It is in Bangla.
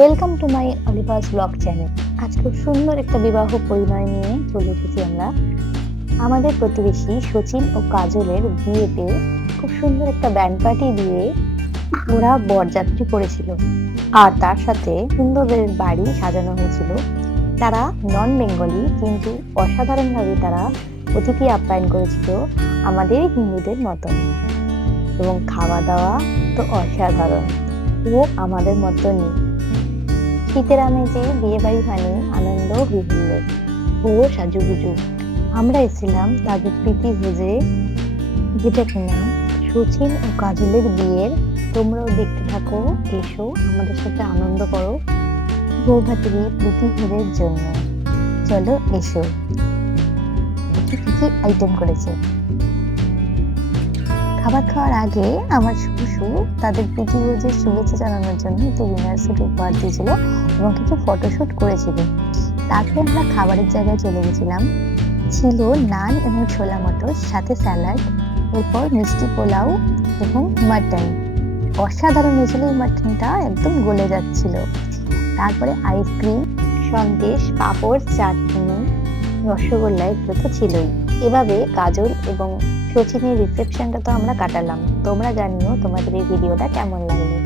ওয়েলকাম টু মাই অলিভাস ব্লগ চ্যানেল। আজ খুব সুন্দর একটা বিবাহ পরিণয় নিয়ে চলে এসেছি আমরা। আমাদের প্রতিবেশী সচিন ও কাজলের বিয়েতে খুব সুন্দর একটা ব্যান্ড পার্টি দিয়ে ওরা বরযাত্রী করেছিল, আর তার সাথে সুন্দরের বাড়ি সাজানো হয়েছিল। তারা নন বেঙ্গলি, কিন্তু অসাধারণভাবে তারা অতিথি আপ্যায়ন করেছিল আমাদের হিন্দুদের মতন, এবং খাওয়া দাওয়া তো অসাধারণ। ও আমাদের মতনই শীতের আমেজে বিয়ে বাড়ি মানে আনন্দ হুল্লোড় ও সাজুগুজু। আমরা এসেছিলাম তাদের প্রীতি ভোজে, যেটা কিনা সচিন ও কাজলের বিয়ের। তোমরাও দেখতে থাকো, এসো আমাদের সাথে আনন্দ করো বৌভাতের প্রীতি ভোজের জন্য। চলো এসো, কি কি আইটেম করেছে। খাবার খাওয়ার আগে আমার শ্বশুর তাদের প্রীতি ভোজের শুভেচ্ছা জানানোর জন্য একটু ডিনার সেট উপহার দিয়েছিল এবং কিছু ফটোশুট করেছিল। তারপরে আমরা খাবারের জায়গায় চলে গেছিলাম। ছিল নান এবং ছোলা মটর, সাথে স্যালাড, এরপর মিষ্টি পোলাও এবং মাটন। অসাধারণ হয়েছিল, এই মাটনটা একদম গলে যাচ্ছিল। তারপরে আইসক্রিম, সন্দেশ, পাঁপড়, চাটনি, রসগোল্লা, এগুলো তো ছিলই। এভাবে কাজল এবং সচিনের রিসেপশনটা তো আমরা কাটালাম। তোমরা জানিও তোমাদের এই ভিডিওটা কেমন লাগলো।